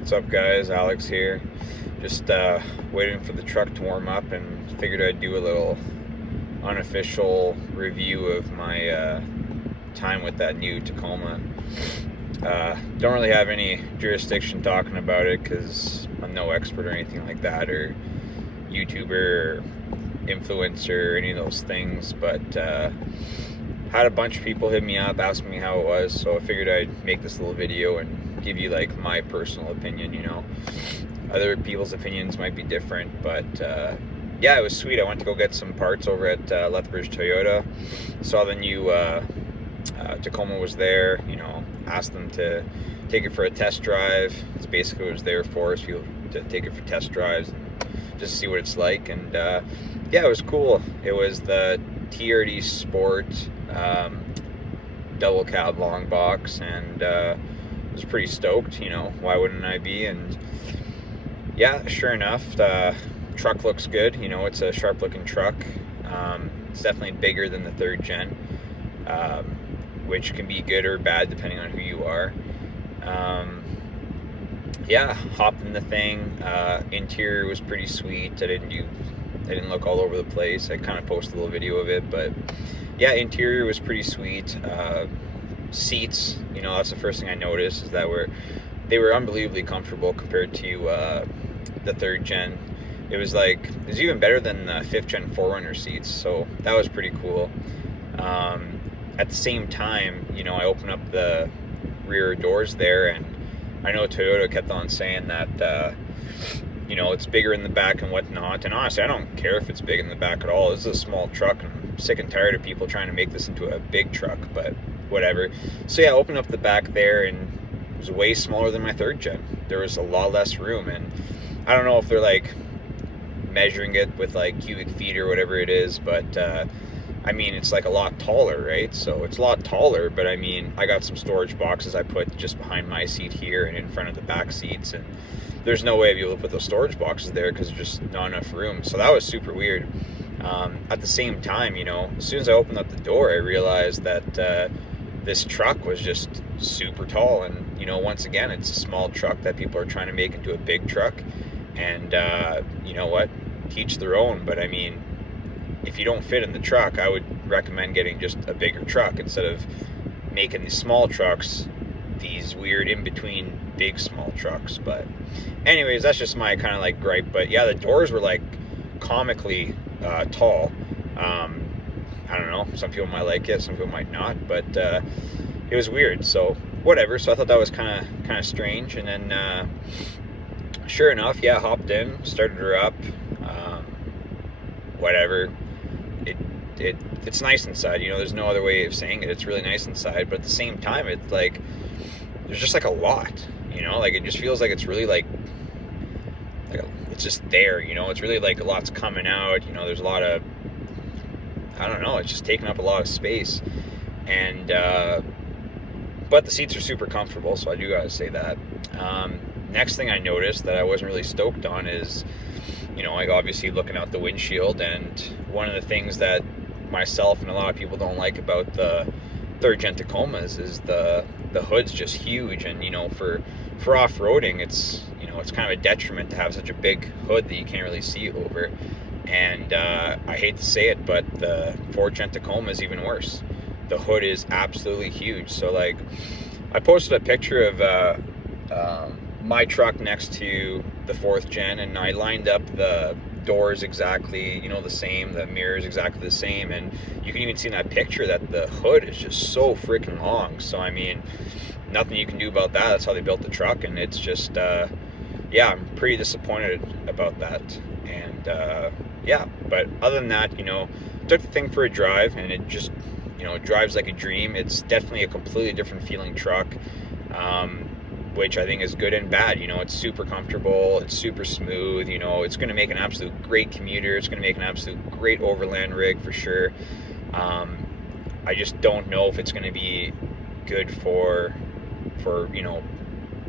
What's up, guys? Alex here. Just waiting for the truck to warm up and figured I'd do a little unofficial review of my time with that new Tacoma. Don't really have any jurisdiction talking about it because I'm no expert or anything like that, or YouTuber or influencer or any of those things, but had a bunch of people hit me up asking me how it was, so I figured I'd make this little video and give you like my personal opinion. Other people's opinions might be different, but yeah, it was sweet. I went to go get some parts over at Lethbridge Toyota, saw the new Tacoma was there, asked them to take it for a test drive. It's basically what it was there for, is people to take it for test drives and just see what it's like. And yeah, it was cool. It was the TRD Sport double cab long box, and was pretty stoked. Why wouldn't I be? And yeah, sure enough, the truck looks good. It's a sharp looking truck. It's definitely bigger than the third gen, which can be good or bad depending on who you are. Yeah, hopped in the thing. Interior was pretty sweet. I didn't look all over the place. I kind of posted a little video of it, but yeah, interior was pretty sweet. Seats, that's the first thing I noticed, is that they were unbelievably comfortable compared to the third gen. It was even better than the fifth gen 4Runner seats, so that was pretty cool. At the same time, I opened up the rear doors there, and I know Toyota kept on saying that it's bigger in the back and whatnot, and honestly, I don't care if it's big in the back at all. This is a small truck, and I'm sick and tired of people trying to make this into a big truck, but whatever. So yeah, I opened up the back there, and it was way smaller than my third gen. There was a lot less room, and I don't know if they're measuring it with cubic feet or whatever it is, but I mean, it's a lot taller, right? So it's a lot taller, but I mean, I got some storage boxes I put just behind my seat here and in front of the back seats, and there's no way I'd be able to put those storage boxes there because there's just not enough room. So that was super weird. At the same time, as soon as I opened up the door, I realized that this truck was just super tall, and once again, it's a small truck that people are trying to make into a big truck, and you know what, teach their own. But I mean, if you don't fit in the truck, I would recommend getting just a bigger truck instead of making these small trucks these weird in-between big small trucks. But anyways, that's just my kind of gripe. But yeah, the doors were comically tall. I don't know, some people might like it, some people might not, but it was weird, so whatever. So I thought that was kind of strange. And then sure enough, yeah, hopped in, started her up, whatever. It's nice inside, there's no other way of saying it. It's really nice inside, but at the same time, it's there's just a lot, it just feels like it's really it's just there, it's really a lot's coming out, there's a lot of, I don't know, it's just taking up a lot of space. And but the seats are super comfortable, so I do gotta say that. Next thing I noticed that I wasn't really stoked on is, obviously looking out the windshield, and one of the things that myself and a lot of people don't like about the third gen Tacomas is the hood's just huge, and for off-roading, it's it's kind of a detriment to have such a big hood that you can't really see over. And I hate to say it, but the fourth gen Tacoma is even worse. The hood is absolutely huge. So I posted a picture of my truck next to the fourth gen, and I lined up the doors exactly, the same, the mirrors exactly the same, and you can even see in that picture that the hood is just so freaking long. So I mean, nothing you can do about that. That's how they built the truck, and it's just yeah, I'm pretty disappointed about that. And yeah, but other than that, took the thing for a drive, and it just it drives like a dream. It's definitely a completely different feeling truck, which I think is good and bad. It's super comfortable, it's super smooth, it's going to make an absolute great commuter, it's going to make an absolute great overland rig for sure. I just don't know if it's going to be good for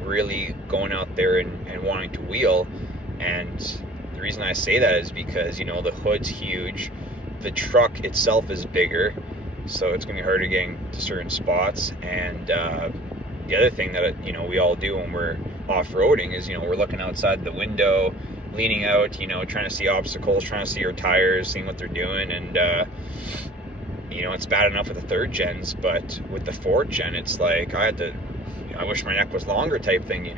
really going out there and wanting to wheel. And the reason I say that is because the hood's huge, the truck itself is bigger, so it's going to be harder getting to certain spots. And the other thing that we all do when we're off-roading is, we're looking outside the window, leaning out, trying to see obstacles, trying to see our tires, seeing what they're doing. And it's bad enough with the third gens, but with the fourth gen, it's like I had to, I wish my neck was longer type thing,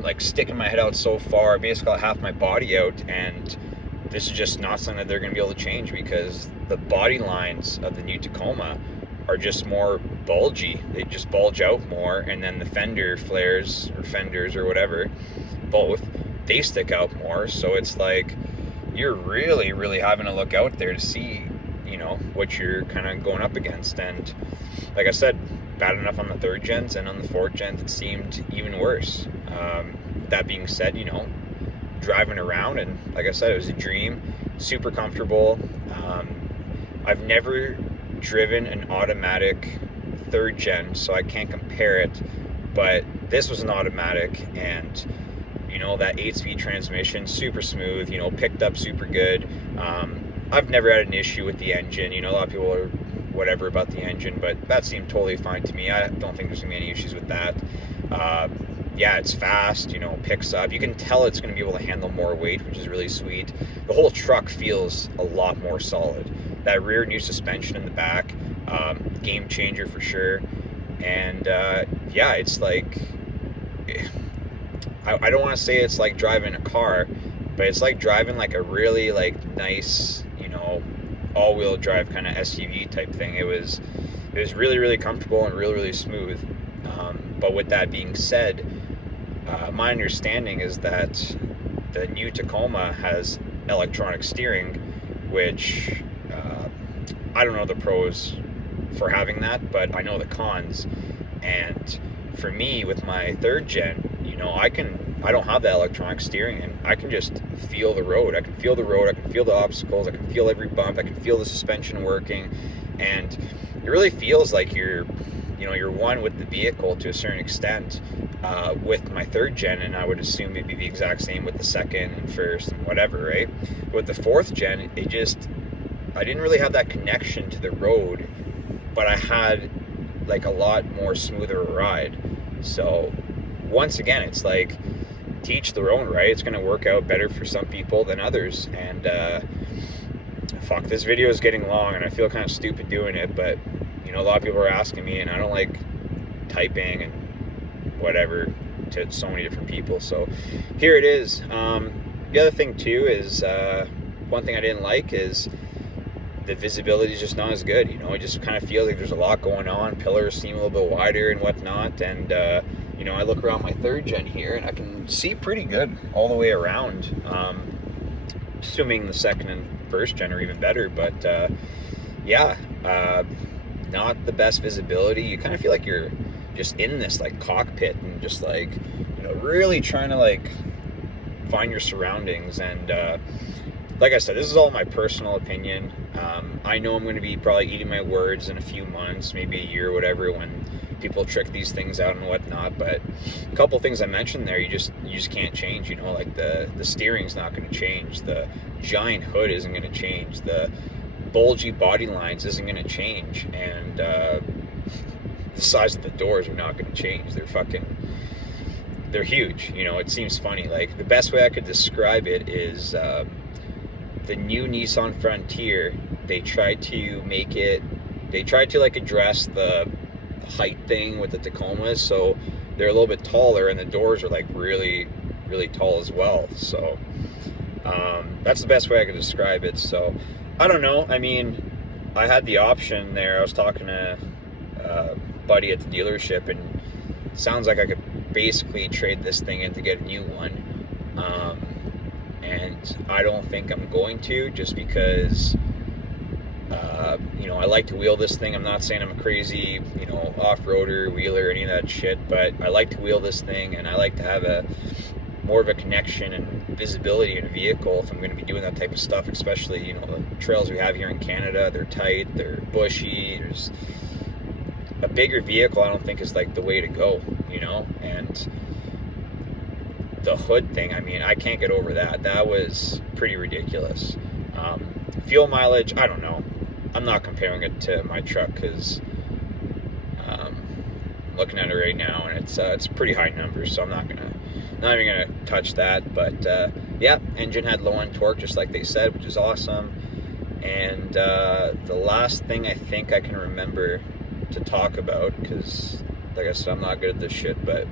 like sticking my head out so far, basically half my body out. And this is just not something that they're going to be able to change, because the body lines of the new Tacoma are just more bulgy. They just bulge out more. And then the fender flares, or fenders, or whatever, both, they stick out more. So it's like you're really, really having to look out there to see, what you're kind of going up against. And like I said, bad enough on the third gens, and on the fourth gens it seemed even worse. That being said, driving around, and like I said, it was a dream, super comfortable. I've never driven an automatic third gen, so I can't compare it, but this was an automatic, and that 8-speed transmission, super smooth, picked up super good. I've never had an issue with the engine. A lot of people are whatever about the engine, but that seemed totally fine to me. I don't think there's gonna be any issues with that. Yeah, it's fast, picks up. You can tell it's gonna be able to handle more weight, which is really sweet. The whole truck feels a lot more solid. That rear new suspension in the back, game changer for sure. And yeah, it's like, I don't want to say it's like driving a car, but it's like driving like a really nice, all-wheel drive kind of SUV type thing. It was really, really comfortable and really, really smooth. But with that being said, my understanding is that the new Tacoma has electronic steering, which I don't know the pros for having that, but I know the cons. And for me, with my third gen, I don't have that electronic steering, and I can just feel the road. I can feel the road, I can feel the obstacles, I can feel every bump, I can feel the suspension working, and it really feels like you're one with the vehicle to a certain extent with my third gen, and I would assume it'd be the exact same with the second and first and whatever, right? With the fourth gen, I didn't really have that connection to the road, but I had like a lot more smoother ride. So once again, it's like, teach their own, right? It's going to work out better for some people than others. And fuck, this video is getting long, and I feel kind of stupid doing it, but a lot of people are asking me, and I don't like typing and whatever to so many different people. So here it is. The other thing too is, one thing I didn't like is the visibility is just not as good. It just kind of feels like there's a lot going on. Pillars seem a little bit wider and whatnot. And I look around my third gen here, and I can see pretty good all the way around. Assuming the second and first gen are even better, but yeah, not the best visibility. You kind of feel like you're just in this cockpit, and just really trying to find your surroundings. And like I said, this is all my personal opinion. I know I'm going to be probably eating my words in a few months, maybe a year, whatever, when people trick these things out and whatnot. But a couple things I mentioned there, you just can't change. The steering's not going to change. The giant hood isn't going to change. The bulgy body lines isn't going to change. And the size of the doors are not going to change. They're huge. It seems funny. The best way I could describe it is the new Nissan Frontier. They tried to address the height thing with the Tacomas, so they're a little bit taller, and the doors are really, really tall as well. So that's the best way I could describe it. So I don't know. I mean, I had the option there. I was talking to a buddy at the dealership, and it sounds like I could basically trade this thing in to get a new one. And I don't think I'm going to, just because I like to wheel this thing. I'm not saying I'm a crazy off-roader, wheeler, any of that shit, but I like to wheel this thing, and I like to have more of a connection and visibility in a vehicle if I'm going to be doing that type of stuff. Especially the trails we have here in Canada, they're tight, they're bushy. There's a bigger vehicle, I don't think is the way to go. And the hood thing, I mean, I can't get over that. That was pretty ridiculous. Fuel mileage, I don't know. I'm not comparing it to my truck, because looking at it right now, and it's pretty high numbers, so I'm not even gonna touch that. But yeah, engine had low end torque, just like they said, which is awesome. And the last thing I think I can remember to talk about, because like I said, I'm not good at this shit, but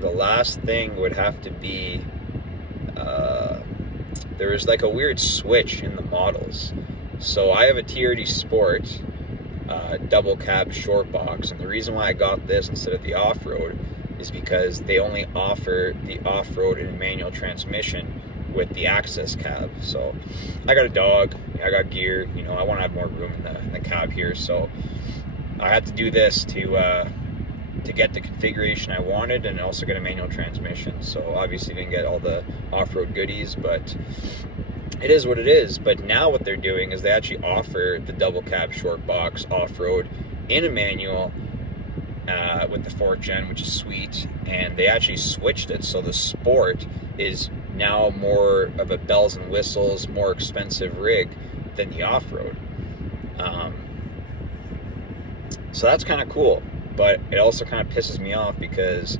the last thing would have to be there was like a weird switch in the models. So I have a TRD Sport double cab short box, and the reason why I got this instead of the off-road is because they only offer the off-road in a manual transmission with the access cab. So I got a dog, I got gear, you know, I want to have more room in the cab here, so I had to do this to get the configuration I wanted and also get a manual transmission. So obviously didn't get all the off-road goodies, but it is what it is. But now what they're doing is they actually offer the double cab short box off-road in a manual with the 4th gen, which is sweet. And they actually switched it, so the Sport is now more of a bells and whistles, more expensive rig than the off-road. So that's kind of cool, but it also kind of pisses me off because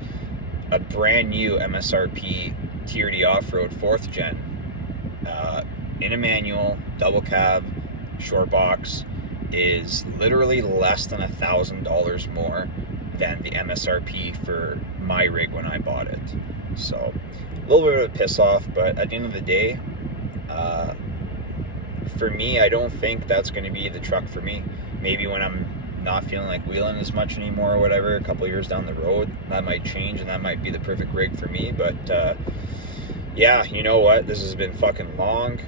a brand new MSRP TRD off-road 4th gen in a manual double cab short box is literally less than $1,000 more than the MSRP for my rig when I bought it. So a little bit of a piss off, but at the end of the day, for me, I don't think that's going to be the truck for me. Maybe when I'm not feeling like wheeling as much anymore or whatever, a couple years down the road, that might change and that might be the perfect rig for me. But yeah, you know what, this has been fucking long,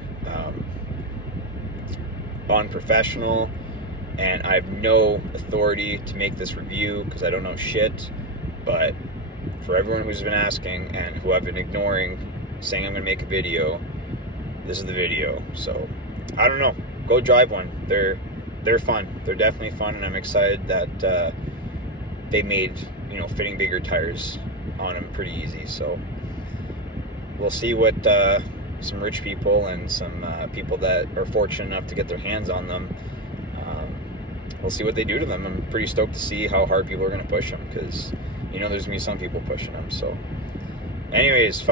unprofessional, and I have no authority to make this review because I don't know shit. But for everyone who's been asking and who I've been ignoring, saying I'm gonna make a video, this is the video. So I don't know, go drive one. They're fun. They're definitely fun, and I'm excited that they made, you know, fitting bigger tires on them pretty easy. So we'll see what some rich people and some people that are fortunate enough to get their hands on them, we'll see what they do to them. I'm pretty stoked to see how hard people are going to push them, because, you know, there's going to be some people pushing them. So anyways,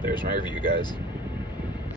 there's my review, guys.